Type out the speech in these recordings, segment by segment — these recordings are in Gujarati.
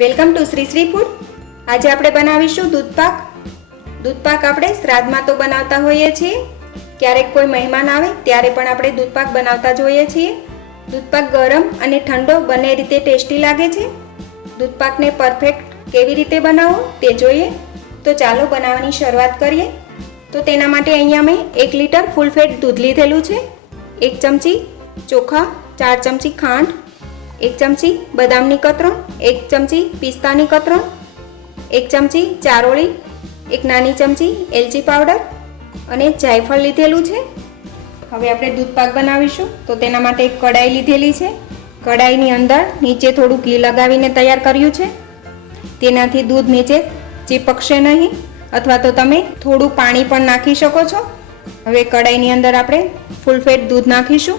Welcome to Shri Shri food. આજે આપણે બનાવીશું દૂધપાક। દૂધપાક આપણે શ્રાદ્ધમાં તો બનાવતા હોઈએ છીએ, ક્યારેક કોઈ મહેમાન આવે ત્યારે પણ આપણે દૂધપાક બનાવતા જ હોઈએ છીએ। દૂધપાક ગરમ અને ઠંડો બંને રીતે ટેસ્ટી લાગે છે। દૂધપાકને પરફેક્ટ કેવી રીતે બનાવવો તે જોઈએ, તો ચાલો બનાવવાની શરૂઆત કરીએ। તો તેના માટે અહીંયા મેં 1 લીટર ફૂલ ફેટ દૂધ લીધેલું છે, 1 ચમચી ચોખા, 4 ચમચી ખાંડ, 1 ચમચી બદામની કતરણ, 1 ચમચી પિસ્તાની કતરણ, 1 ચમચી ચારોળી, 1 નાની ચમચી એલચી પાવડર અને જાયફળ લીધેલું છે। હવે આપણે દૂધપાક બનાવીશું, તો તેના માટે એક કડાઈ લીધેલી છે। કડાઈની અંદર નીચે થોડું ઘી લગાવીને તૈયાર કર્યું છે, તેનાથી દૂધ નીચે ચીપકશે નહીં, અથવા તો તમે થોડું પાણી પણ નાખી શકો છો। હવે કડાઈની અંદર આપણે ફૂલ ફેટ દૂધ નાખીશું।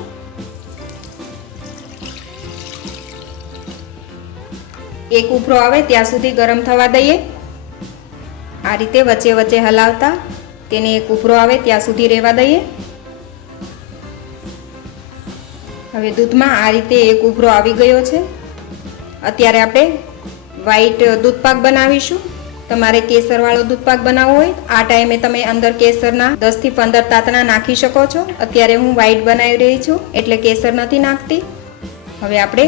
એક ઉભરો આવે ત્યાં સુધી ગરમ થવા દઈએ। આ રીતે વચ્ચે વચ્ચે હલાવતા તેને એક ઉભરો આવે ત્યાં સુધી રહેવા દઈએ। હવે દૂધમાં આ રીતે એક ઉભરો આવી ગયો છે। અત્યારે આપણે વ્હાઈટ દૂધપાક બનાવીશું। તમારે કેસરવાળો દૂધપાક બનાવવો હોય આ ટાઈમે તમે અંદર કેસરના 10 થી 15 તાતણા નાખી શકો છો। અત્યારે હું વ્હાઈટ બનાવી રહી છું એટલે કેસર નથી નાખતી। હવે આપણે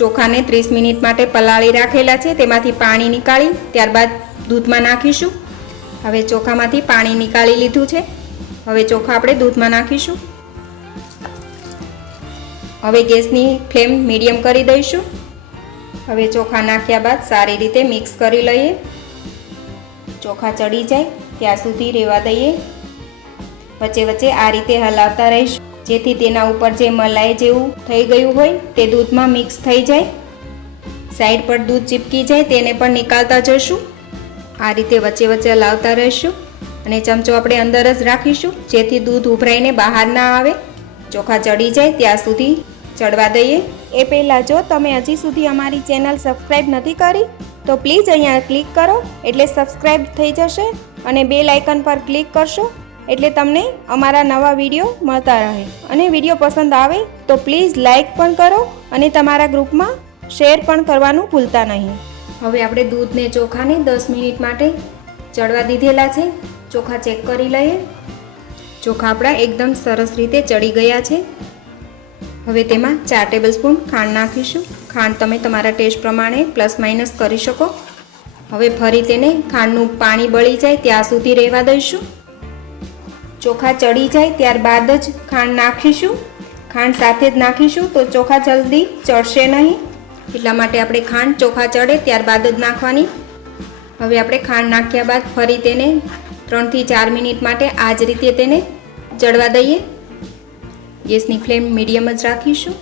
ચોખાને 30 મિનિટ માટે પલાળી રાખેલા છે, તેમાંથી પાણી નીકાળી ત્યારબાદ દૂધમાં નાખીશું। હવે ચોખામાંથી પાણી નીકાળી લીધું છે, હવે ચોખા આપણે દૂધમાં નાખીશું। હવે ગેસની ફ્લેમ મીડિયમ કરી દઈશું। હવે ચોખા નાખ્યા બાદ સારી રીતે મિક્સ કરી લઈએ। ચોખા ચડી જાય ત્યાં સુધી રહેવા દઈએ। વચ્ચે વચ્ચે આ રીતે હલાવતા રહીશું, જેથી તેના ઉપર જે મલાઈ જેવું થઈ ગયું હોય તે દૂધમાં મિક્સ થઈ જાય। સાઈડ પર દૂધ ચીપકી જાય તેને પણ નીકાળતા જઈશું। આ રીતે વચ્ચે વચ્ચે હલાવતા રહીશું અને ચમચો આપણે અંદર જ રાખીશું, જેથી દૂધ ઉભરાઈને બહાર ના આવે। ચોખા ચડી જાય ત્યાં સુધી ચડવા દઈએ। એ પહેલાં જો તમે હજી સુધી અમારી ચેનલ સબસ્ક્રાઈબ નથી કરી તો પ્લીઝ અહીંયા ક્લિક કરો એટલે સબસ્ક્રાઈબ થઈ જશે, અને બેલ આઇકન પર ક્લિક કરશો એટલે તમને અમારા નવા વિડીયો મળતા રહે। અને વિડીયો પસંદ આવે તો પ્લીઝ લાઈક પણ કરો અને તમારા ગ્રુપમાં શેર પણ કરવાનું ભૂલતા નહીં। હવે આપણે દૂધને ચોખાને 10 મિનિટ માટે ચડવા દીધેલા છે। ચોખા ચેક કરી લઈએ। ચોખા આપણા એકદમ સરસ રીતે ચડી ગયા છે। હવે તેમાં 4 ટેબલસ્પૂન ખાંડ નાખીશું। ખાંડ તમે તમારા ટેસ્ટ પ્રમાણે પ્લસ માઇનસ કરી શકો। હવે ફરી તેને ખાંડનું પાણી બળી જાય ત્યાં સુધી રહેવા દઈશું। ચોખા ચડી જાય ત્યારબાદ જ ખાંડ નાખીશું। ખાંડ સાથે જ નાખીશું તો ચોખા જલ્દી ચડશે નહીં, એટલા માટે આપણે ખાંડ ચોખા ચડે ત્યારબાદ જ નાખવાની। હવે આપણે ખાંડ નાખ્યા બાદ ફરી તેને 3 થી 4 મિનિટ માટે આ જ રીતે તેને ચડવા દઈએ। ગેસની ફ્લેમ મીડિયમ જ રાખીશું।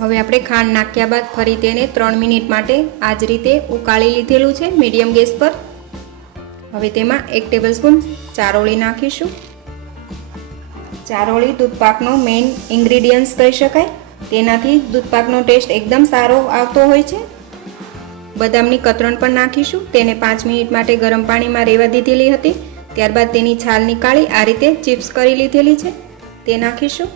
હવે આપણે ખાંડ નાખ્યા બાદ ફરી તેને 3 મિનિટ માટે આ જ રીતે ઉકાળી લીધેલું છે મીડિયમ ગેસ પર। હવે તેમાં 1 ટેબલસ્પૂન ચારોળી નાખીશું। ચારોળી દૂધપાકનો મેઇન ઇન્ગ્રીડિયન્ટ્સ કહી શકાય, તેનાથી દૂધપાકનો ટેસ્ટ એકદમ સારો આવતો હોય છે। બદામની કતરણ પણ નાખીશું, તેને 5 મિનિટ માટે ગરમ પાણીમાં રહેવા દીધેલી હતી, ત્યારબાદ તેની છાલ નીકાળી આ રીતે ચિપ્સ કરી લીધેલી છે તે નાખીશું।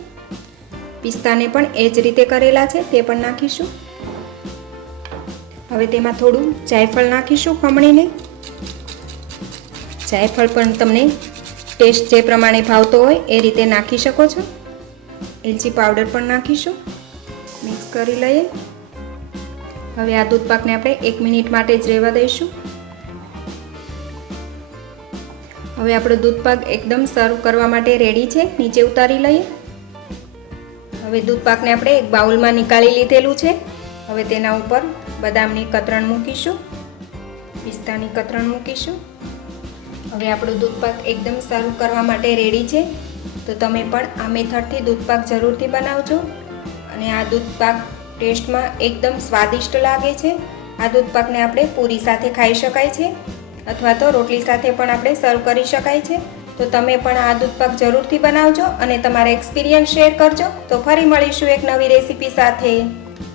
પિસ્તાને પણ એ જ રીતે કરેલા છે તે પણ નાખીશું। હવે તેમાં થોડું જાયફળ નાખીશું ખમણીને। જાયફળ પણ તમને ટેસ્ટ જે પ્રમાણે ભાવતો હોય એ રીતે નાખી શકો છો। એલચી પાવડર પણ નાખીશું, મિક્સ કરી લઈએ। હવે આ દૂધપાકને આપણે 1 મિનિટ માટે જ રહેવા દઈશું। હવે આપણો દૂધપાક એકદમ સર્વ કરવા માટે રેડી છે, નીચે ઉતારી લઈએ। હવે દૂધપાકને આપણે એક બાઉલમાં નીકાળી લીધેલું છે। હવે તેના ઉપર બદામની કતરણ મૂકીશું, પિસ્તાની કતરણ મૂકીશું। હવે આપણું દૂધપાક એકદમ સર્વ કરવા માટે રેડી છે, તો તમે પણ આ મેથડથી દૂધપાક જરૂરથી બનાવજો, અને આ દૂધપાક ટેસ્ટમાં એકદમ સ્વાદિષ્ટ લાગે છે। આ દૂધપાકને આપણે પૂરી સાથે ખાઈ શકાય છે, અથવા તો રોટલી સાથે પણ આપણે સર્વ કરી શકાય છે। તો તમે પણ આ દૂધપાક જરૂરથી બનાવજો અને તમારા એક્સપિરિયન્સ શેર કરજો। તો ફરી મળીશું એક નવી રેસીપી સાથે।